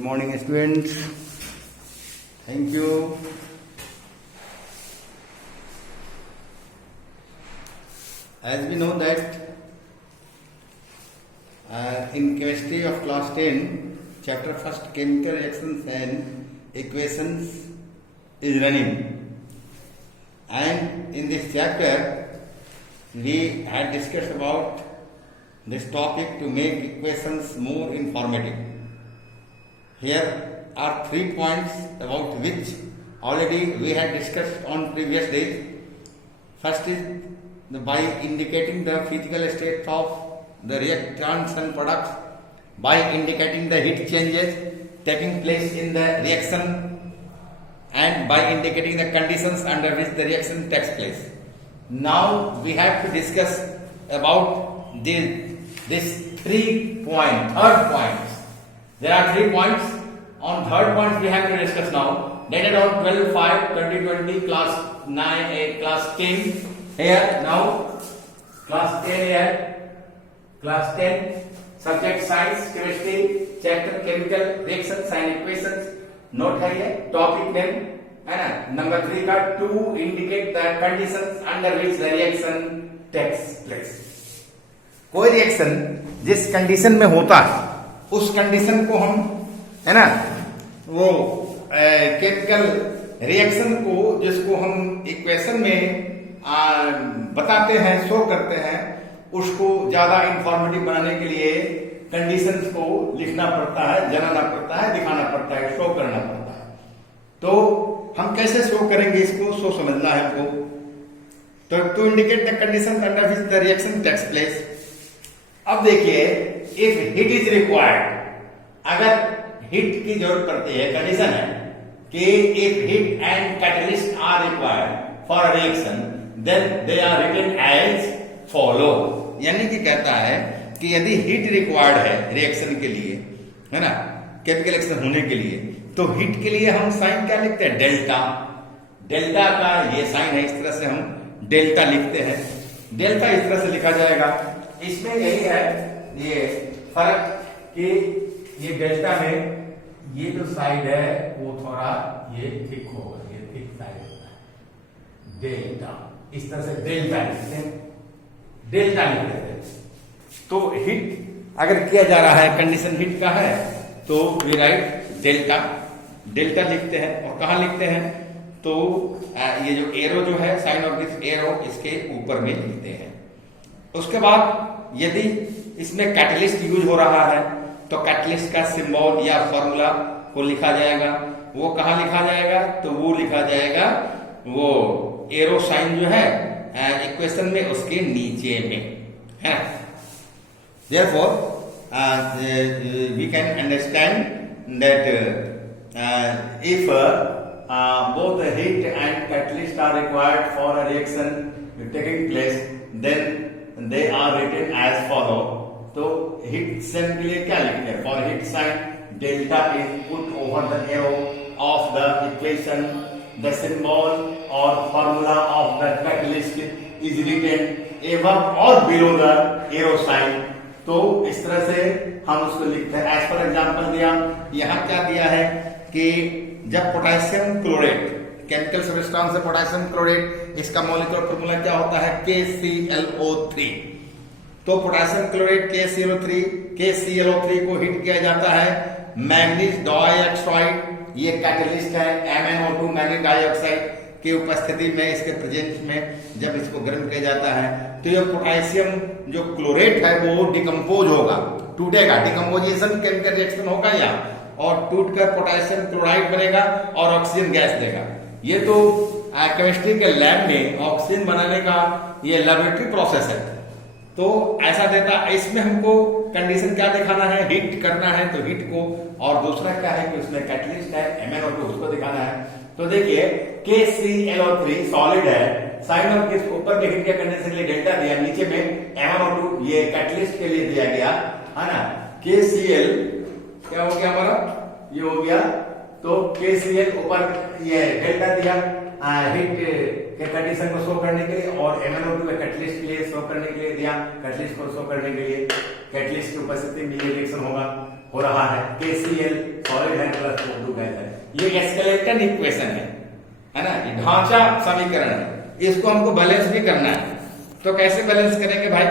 Good morning, students. Thank you. As we know that in chemistry of class 10, chapter first, chemical reactions and equations is running. And in this chapter, we had discussed about this topic to make equations more informative. Here are 3 points about which already we had discussed on previous days. First is by indicating the physical state of the reactants and products, by indicating the heat changes taking place in the reaction, and by indicating the conditions under which the reaction takes place. Now we have to discuss about this 3 point, third points. There are 3 points. On third point we have to discuss now. Dated on 12/5/2020, class 9, class 10. Here now, class 10 here. Class 10, subject science, chemistry, chapter chemical reactions and equations. Note है ये topic name है ना. Number 3 का to indicate the conditions under which the reaction takes place. कोई reaction जिस condition में होता है उस कंडीशन को हम है ना वो केमिकल रिएक्शन को जिसको हम इक्वेशन में बताते हैं, शो करते हैं, उसको ज्यादा इंफॉर्मेटिव बनाने के लिए कंडीशंस को लिखना पड़ता है, जनाना पड़ता है, दिखाना पड़ता है, शो करना पड़ता है. तो हम कैसे शो करेंगे इसको, शो समझना है हमको. तो to indicate the condition under which the reaction takes place. अब देखिए, इफ हीट इज रिक्वायर्ड, अगर हीट की जरूरत पड़ती है, कंडीशन है कि if heat and catalyst are required for a reaction then they are written as follow. यानी कि कहता है कि यदि हीट रिक्वायर्ड है रिएक्शन के लिए, है ना, केमिकल रिएक्शन होने के लिए, तो हीट के लिए हम साइन क्या लिखते हैं, डेल्टा. डेल्टा का ये साइन है, इस तरह से हम डेल्टा लिखते हैं. डेल्टा इस तरह से लिखा जाएगा. इसमें यही है ये फर्क कि ये डेल्टा में ये जो साइड है वो थोड़ा ये थिक होगा, ये थिक साइड होता है. डेल्टा इस तरह से डेल्टा लिखते हैं, डेल्टा लिखते हैं. तो हिट अगर किया जा रहा है, कंडीशन हिट का है, तो वी राइट डेल्टा. डेल्टा लिखते हैं. और कहाँ लिखते हैं, तो ये जो एरो जो है, साइन ऑफ दिस एरो, इसके ऊपर में लिखते हैं. उसके बाद यदि इसमें कैटलिस्ट यूज हो रहा है तो कैटलिस्ट का सिंबल या फॉर्मूला को लिखा जाएगा. वो कहाँ लिखा जाएगा, तो वो लिखा जाएगा वो एरो साइन जो है इक्वेशन में, उसके नीचे में है. Therefore, we can understand that if both the heat and catalyst are required for a reaction taking place, then they are written as follow. तो heat sign के लिए क्या लिखते हैं, for heat sign delta is put over the arrow of the equation. The symbol or formula of the catalyst is written above or below the arrow sign. तो इस तरह से हम उसको लिखते हैं. एज फॉर एग्जाम्पल दिया, यहाँ क्या दिया है कि जब पोटेशियम क्लोरेट, केमिकल सब्सटेंस है पोटेशियम क्लोरेट, इसका मॉलिक्यूलर फॉर्मूला क्या होता है, KClO3. तो पोटेशियम क्लोरेट KClO3 को हिट किया जाता है मैग्नीज डाइऑक्साइड, ये कैटलिस्ट है, MnO2 मैग्नीज डाइऑक्साइड की उपस्थिति में, इसके प्रेजेंस में जब इसको गर्म किया जाता है, तो ये पोटेशियम जो क्लोरेट है वो डिकम्पोज होगा, टूटेगा. डिकम्पोजिशन केमिकल रिएक्शन होगा यहाँ, और टूटकर पोटेशियम क्लोराइड बनेगा और ऑक्सीजन गैस देगा. ये तो केमिस्ट्री के लैब में ऑक्सीजन बनाने का ये लेबोरेटरी प्रोसेस है. तो ऐसा देता. इसमें हमको कंडीशन क्या दिखाना है, हीट करना है तो हीट को, और दूसरा क्या है कि उसमें कैटलिस्ट है MnO2, उसको दिखाना है. तो देखिए KClO3 सॉलिड है, साइन ऑफ किस ऊपर के हीट के कंडीशन के लिए डेल्टा दिया, नीचे में MnO2 ये कैटलिस्ट के लिए दिया गया है ना. KCl क्या हो गया हमारा, ये हो गया. तो KCl ऊपर ये डेल्टा दिया हीट के कंडीशन को शो करने के लिए, और MnO2 के कैटलिस्ट के लिए शो करने के लिए दिया, कैटलिस्ट को शो करने के लिए, कैटलिस्ट की उपस्थिति में ये रिएक्शन होगा. हो रहा है, KCl सॉलिड है प्लस O2 गैस है। ये स्केलेटन इक्वेशन है ना, ये ढांचा समीकरण है, इसको हमको बैलेंस भी करना है। तो कैसे बैलेंस करेंगे भाई?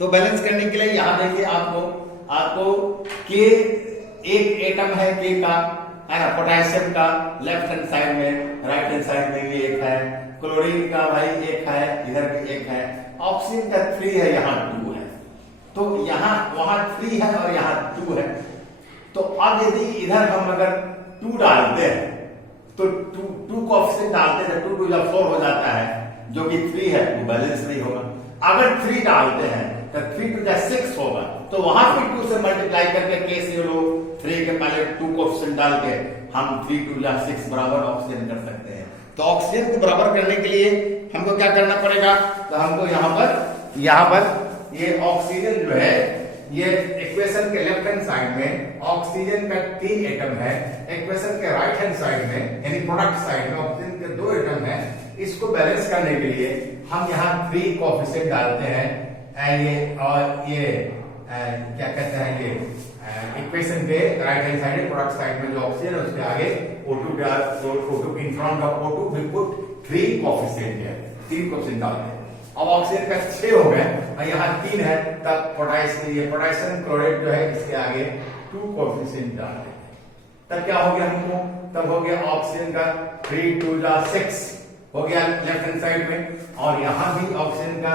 तो बैलेंस करने के लिए यहां देखिए आपको के एक एटम है के का, है ना, पोटेशियम का लेफ्ट हैंड साइड में, राइट हैंड साइड में भी एक है, क्लोरीन का भाई एक है, इधर भी एक है, ऑक्सीजन का 3 है, यहाँ 2 है। तो यहाँ वहां 3 है और यहाँ 2 है। तो अब यदि इधर हम अगर 2 डालते हैं तो 2 कोएफिशिएंट डालते हैं, 2 2 4 हो जाता है, जो कि 3 है वो बैलेंस नहीं होगा। अगर 3 डालते हैं तो 3 2 6 होगा, तो वहां पे 2 से मल्टीप्लाई करके के से लो 3 के पहले 2 कोएफिशिएंट डाल के हम 3 2 6 बराबर ऑक्सीजन कर सकते हैं। तो ऑक्सीजन को बराबर करने के लिए हमको क्या करना पड़ेगा? तो हमको यहाँ पर ये ऑक्सीजन जो है, ये इक्वेशन के लेफ्ट हैंड साइड में ऑक्सीजन का 3 एटम है, इक्वेशन के राइट हैंड साइड में यानी प्रोडक्ट साइड में ऑक्सीजन के 2 एटम है। इसको बैलेंस करने के लिए हम यहाँ 3 कोएफिशिएंट डालते हैं, ये क्या कहते हैं, ये इक्वेशन के right hand side product side में जो ऑक्सीजन है उसके आगे O2 in front of O2 we put 3 coefficient है, 3 कोएफिशिएंट डालते हैं। अब ऑक्सीजन का 6 हो गए और यहाँ 3 है, तब पोटेशियम क्लोराइड जो है इसके आगे 2 कोएफिशिएंट डाल देते हैं। तब क्या हो गया हमको? तब हो गया ऑक्सीजन का 3 2 6 हो गया लेफ्ट हैंड साइड में, और यहाँ भी ऑक्सीजन का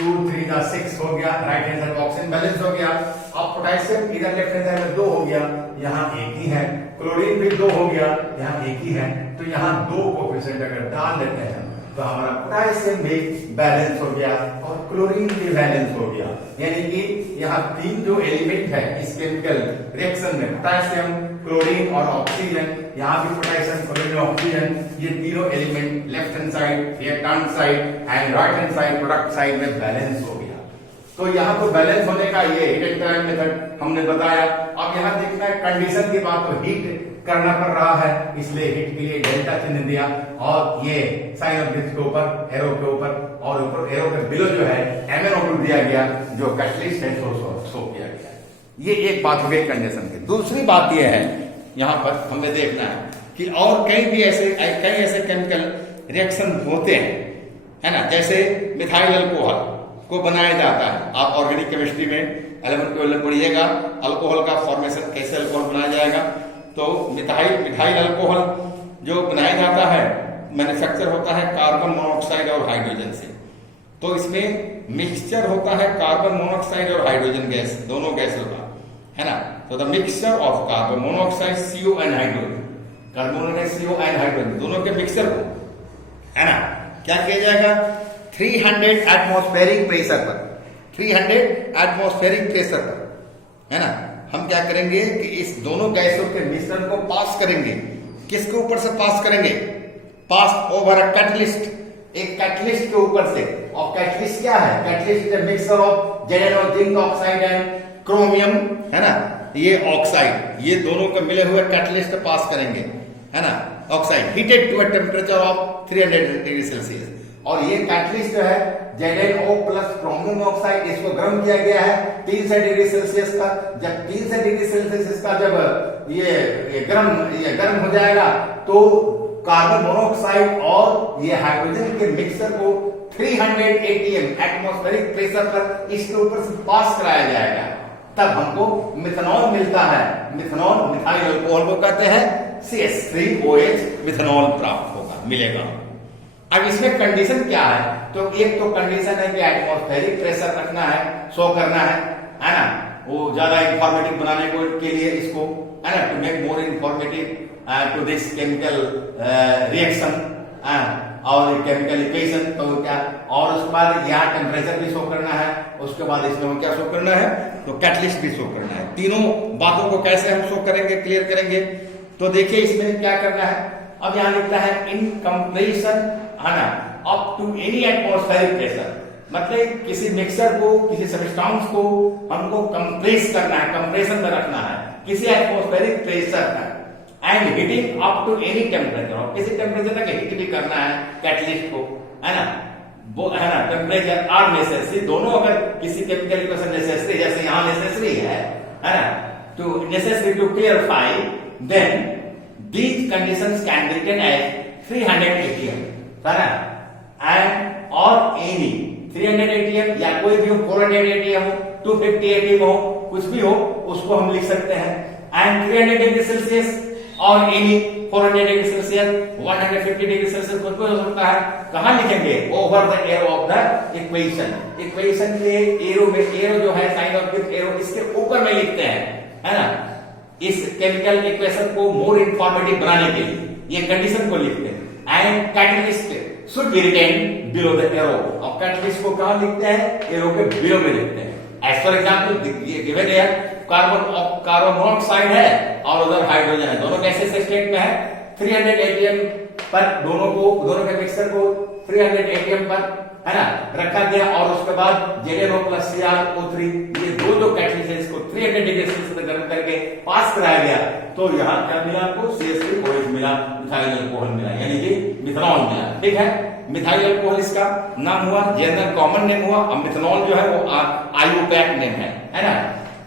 2 3 6 हो गया right hand side, oxygen balance हो गया। अब पोटेशियम इधर लेफ्ट हैंड साइड में 2 हो गया, यहाँ 1 ही है, क्लोरीन भी 2 हो गया, यहाँ 1 ही है। तो यहाँ 2 कोएफिशिएंट अगर डाल देते हैं तो हमारा पोटेशियम भी बैलेंस हो गया और क्लोरीन भी बैलेंस हो गया। यानी कि यहाँ 3 जो एलिमेंट है इस केमिकल रिएक्शन में, पोटेशियम क्लोरीन और ऑक्सीजन, यहाँ भी पोटेशियम क्लोरीन ऑक्सीजन, ये तीनों element left hand side, reactant side and right hand side product side में बैलेंस हो गया। तो यहाँ पर बैलेंस होने का ये हीट एक्सचेंज मेथड हमने बताया। अब यहाँ देखना है कंडीशन की बात, तो हीट करना पड़ रहा है, इसलिए हीट के लिए डेल्टा चिन्ह दिया और ये साइन ऑफ दिस के ऊपर, एरो के ऊपर, और ऊपर एरो के बिलो जो है MnO2 दिया गया, जो कैटलिस्ट है शो किया गया। ये एक बात हो गई कंडीशन की। दूसरी बात ये है, यहाँ पर हमें देखना है कि और कई ऐसे केमिकल रिएक्शन होते हैं, है ना, जैसे मिथाइल अल्कोहल को बनाया जाता है। आप ऑर्गेनिक केमिस्ट्री में 11 12 पढ़िएगा, अल्कोहल का फॉर्मेशन कैसे अल्कोहल बनाया जाएगा। तो मिथाइल अल्कोहल जो बनाया जाता है, मैन्युफैक्चर होता है कार्बन मोनोऑक्साइड और हाइड्रोजन से। तो इसमें मिक्सचर होता है कार्बन मोनोऑक्साइड और हाइड्रोजन गैस, दोनों गैसों का, है ना। तो the mixture of carbon monoxide CO and hydrogen, carbon monoxide CO and hydrogen दोनों के मिक्सचर को, है ना, क्या किया जाएगा? 300 एटमॉस्फेरिक प्रेशर पर, 300 एटमॉस्फेरिक प्रेशर पर, है ना, हम क्या करेंगे कि इस दोनों गैसों के मिश्रण को पास करेंगे। किसके ऊपर से पास करेंगे? पास ओवर अ कैटलिस्ट, एक कैटलिस्ट के ऊपर से। और कैटलिस्ट क्या है? Catalyst is a mixture of Janeiro zinc oxide and chromium, है ना, ये ऑक्साइड, ये दोनों को मिले हुए कैटलिस्ट पास करेंगे, है ना, oxide heated to a temperature of 300 degree Celsius. और ये कैटलिस्ट जो है ZnO प्लस क्रोमियम ऑक्साइड, इसको गर्म किया गया है 300 डिग्री सेल्सियस का। जब 300 डिग्री सेल्सियस का जब ये गर्म हो जाएगा तो कार्बन मोनोऑक्साइड और ये हाइड्रोजन के मिक्सचर को 300 atm एटमॉस्फेरिक प्रेशर पर इसके ऊपर से पास कराया जाएगा, तब हमको मिथेनॉल मिलता है। मिथेनॉल मिथाइल अल्कोहल को कहते हैं, CH3OH मिथेनॉल प्राप्त होगा, मिलेगा। अब इसमें कंडीशन क्या है? तो एक तो कंडीशन है कि एटमॉस्फेरिक प्रेशर रखना है, शो करना है ना, वो ज्यादा इंफॉर्मेटिव बनाने के लिए इसको, है ना, to make more informative to this chemical reaction और केमिकल इक्वेशन। तो क्या, और उसके बाद यहाँ टेम्परेचर भी शो करना है, उसके बाद इसमें क्या शो करना है? तो कैटलिस्ट भी शो करना है। तीनों बातों को कैसे हम शो करेंगे, क्लियर करेंगे? तो देखिए इसमें क्या करना है। अब यहाँ लिखता है इन कंप्रेशन, है ना, up to any atmospheric pressure, मतलब किसी मिक्सर को, किसी सब्सटेंस को हमको कंप्रेस करना है, कंप्रेशन में रखना है किसी एटमॉस्फेरिक प्रेशर पर, and heating up to any temperature, और किसी टेम्परेचर तक हीट भी करना है कैटलिस्ट को, है ना, वो, है ना, टेम्परेचर आर नेसेसरी। दोनों अगर किसी केमिकल इक्वेशन नेसेसरी, जैसे यहाँ नेसेसरी है है ना, to necessary to clarify, then these conditions can be written as 300 atm, है ना, एंड और एनी 300 atm या कोई भी हो, 400 atm हो, 250 atm हो, कुछ भी हो, उसको हम लिख सकते हैं, एंड 300 डिग्री सेल्सियस और any 400 degree Celsius, 150 degree Celsius कुछ भी हो सकता है। कहां लिखेंगे? Over the arrow of the equation. Equation के एरो में, एरो जो है साइन ऑफ दिस एरो, इसके ऊपर में लिखते हैं, है ना, इस केमिकल इक्वेशन को मोर इंफॉर्मेटिव बनाने के लिए ये कंडीशन को लिखते हैं। And catalyst should be written below the arrow. और कैटलिस्ट को कहां लिखते हैं? एरो के बिलो में लिखते हैं। एज फॉर एग्जांपल ये गिवन है, कार्बन मोनोऑक्साइड है और उधर हाइड्रोजन है, दोनों गैसेस स्टेट में है। 300 atm पर दोनों के मिक्सचर को 300 atm पर, है ना, रखा गया और उसके बाद ZnO प्लस CrO3, ये दो कैटलिस्ट को 300 डिग्री सेल्सियस गर्म करके पास कराया गया, तो यहाँ क्या मिला आपको? CH3OH मिला, मिथाइल अल्कोहल मिला, यानी कि मिथनॉल मिला। ठीक है, मिथाइल अल्कोहल इसका नाम हुआ, जनरल कॉमन नेम हुआ, और मिथनॉल जो है वो IUPAC नेम है ना।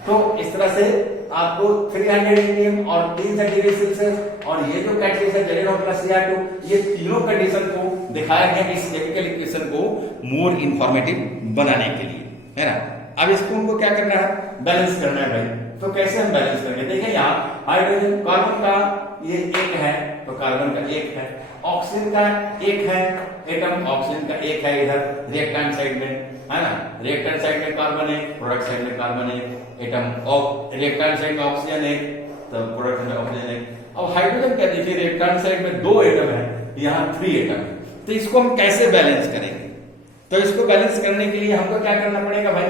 तो इस तरह से आपको 300 atm और 300 डिग्री सेल्सियस और ये जो कैटलिस्ट है ZnO प्लस Cr2, ये तीनों कंडीशन को दिखाया गया इस केमिकल इक्वेशन को मोर इंफॉर्मेटिव बनाने के लिए, है ना। अब इसको हमको क्या करना है? बैलेंस करना है भाई। तो कैसे हम बैलेंस करेंगे? देखिए यहाँ हाइड्रोजन, कार्बन का ये एक है, तो कार्बन का एक है, ऑक्सीजन का एक है एटम, ऑक्सीजन का एक है इधर रिएक्टेंट साइड में, है ना, रिएक्टेंट साइड में कार्बन है, प्रोडक्ट साइड में कार्बन है एटम, और रिएक्टेंट साइड में ऑक्सीजन है, तो प्रोडक्ट में ऑक्सीजन है। अब हाइड्रोजन क्या, देखिए रिएक्टेंट साइड में 2 एटम है, यहाँ 3 एटम है, तो इसको हम कैसे बैलेंस करेंगे? तो इसको बैलेंस करने के लिए हमको क्या करना पड़ेगा भाई,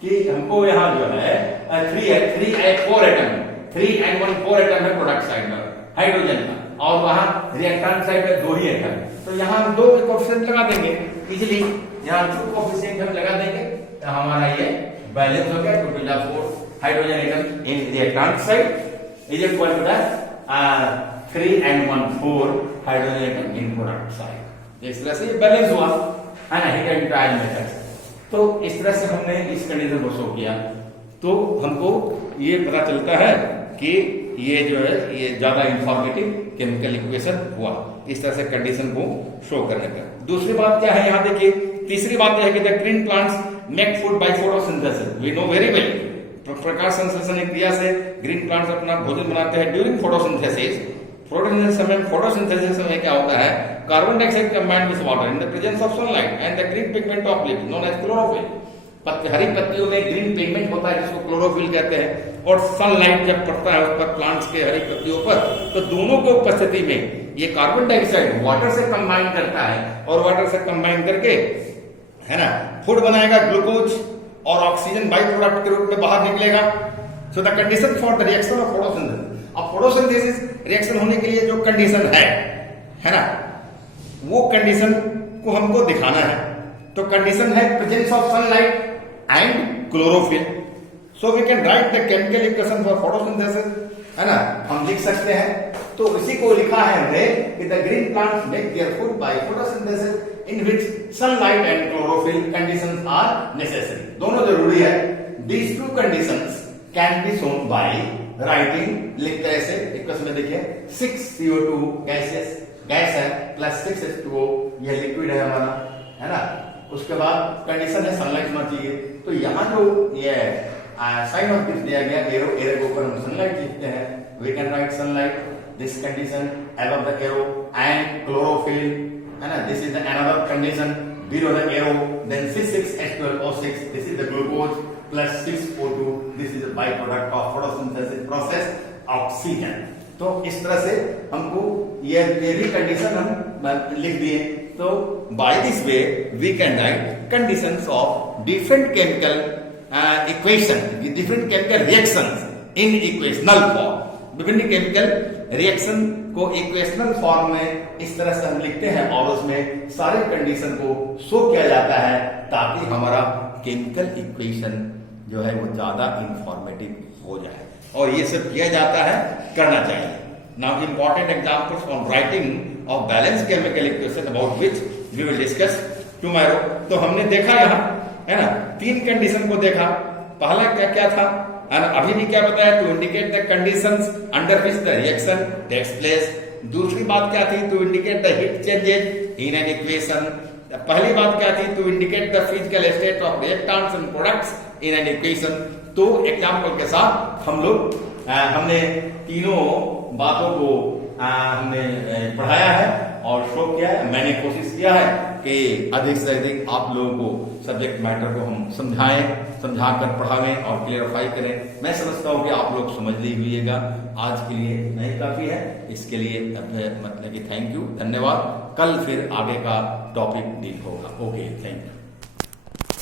कि हमको यहाँ जो है 4 एटम, 3 and 1 4 एटम है प्रोडक्ट साइड में हाइड्रोजन का, और वहां रिएक्टेंट साइड में 2 ही एटम, तो यहाँ हम 2 कोएफिशिएंट लगा देंगे इजीली, यहाँ 2 कोएफिशिएंट हम लगा देंगे, तो हमारा ये बैलेंस हो गया। Total 4 hydrogen atom in reactant side is equal to 3 and 1 4 hydrogen atom in product side. इस तरह से ये बैलेंस हुआ, है ना, हीट एंड ट्रायल मेथड। तो इस तरह से हमने इस कंडीशन को शो किया, तो हमको ये पता चलता है कि ये जो है ये ज्यादा इंफॉर्मेटिव केमिकल इक्वेशन हुआ इस तरह से कंडीशन को शो करने का। दूसरी बात क्या है यहाँ देखिए, तीसरी बात यह है कि the green plants make food by photosynthesis. We know very well, प्रकाश संश्लेषण क्रिया से ग्रीन प्लांट्स अपना भोजन बनाते हैं ड्यूरिंग फोटोसिंथेसिस। फोटोसिंथेसिस में क्या होता है, carbon dioxide combined with water in the presence of sunlight and the green pigment of leaf known as chlorophyll. हरी पत्तियों में ग्रीन पिगमेंट होता है जिसको क्लोरोफिल कहते हैं, और सनलाइट जब पड़ता है उस पर प्लांट्स के हरी पत्तियों पर, तो दोनों की उपस्थिति में ये कार्बन डाइऑक्साइड वाटर से कंबाइन करता है, और वाटर से कंबाइन करके, है ना, फूड बनाएगा, ग्लूकोज और ऑक्सीजन बाई प्रोडक्ट के रूप में बाहर निकलेगा। So the condition for the reaction of photosynthesis. अब फोटोसिंथेसिस रिएक्शन होने के लिए जो कंडीशन है ना, वो कंडीशन को हमको दिखाना है। तो कंडीशन है presence of sunlight and chlorophyll. So we can write the chemical equation for photosynthesis, है ना, हम लिख सकते हैं। तो इसी को लिखा है हमने कि the green plants make their food by photosynthesis in which sunlight and chlorophyll conditions are necessary. दोनों जरूरी है। These two conditions can be shown by writing, लिखते हैं ऐसे इक्वेशन में, देखिए 6CO2 गैस है प्लस 6H2O, यह लिक्विड है हमारा, है ना। उसके बाद कंडीशन है सनलाइट होना चाहिए, तो यहाँ जो ये साइन ऑफ दिस दिया गया एरो, एरो के ऊपर हम सनलाइट लिखते हैं। We can write sunlight this condition above the arrow and chlorophyll, है ना, this is the another condition below the arrow, then C6H12O6, this is the glucose plus 6O2, this is a byproduct of photosynthesis process, oxygen। तो इस तरह से हमको ये भी condition हम लिख दिए। तो by this way we can write conditions of different chemical equation, different chemical reactions in equational form. विभिन्न केमिकल रिएक्शन को इक्वेशनल फॉर्म में इस तरह से हम लिखते हैं, और उसमें सारे कंडीशन को शो किया जाता है, ताकि हमारा केमिकल इक्वेशन जो है वो ज्यादा इंफॉर्मेटिव हो जाए। और ये सब किया जाता है, करना चाहिए। Now important examples on writing of balance chemical equation about which we will discuss tomorrow. तो हमने देखा यहाँ, है ना, 3 कंडीशन को देखा। पहला क्या क्या था, और अभी भी क्या बताया, to indicate the conditions under which the reaction takes place. दूसरी बात क्या थी, to indicate the heat changes in an equation. पहली बात क्या थी, to indicate the physical state of reactants and products in an equation. तो एग्जाम्पल के साथ हमने तीनों बातों को हमने पढ़ाया है और शो किया है। मैंने कोशिश किया है कि अधिक से अधिक आप लोगों को सब्जेक्ट मैटर को हम समझाकर पढ़ावें और क्लियरफाई करें। मैं समझता हूं कि आप लोग समझ लीजिएगा। आज के लिए नहीं काफी है, इसके लिए मतलब कि थैंक यू, धन्यवाद। कल फिर आगे का टॉपिक डील होगा। Okay, thank you.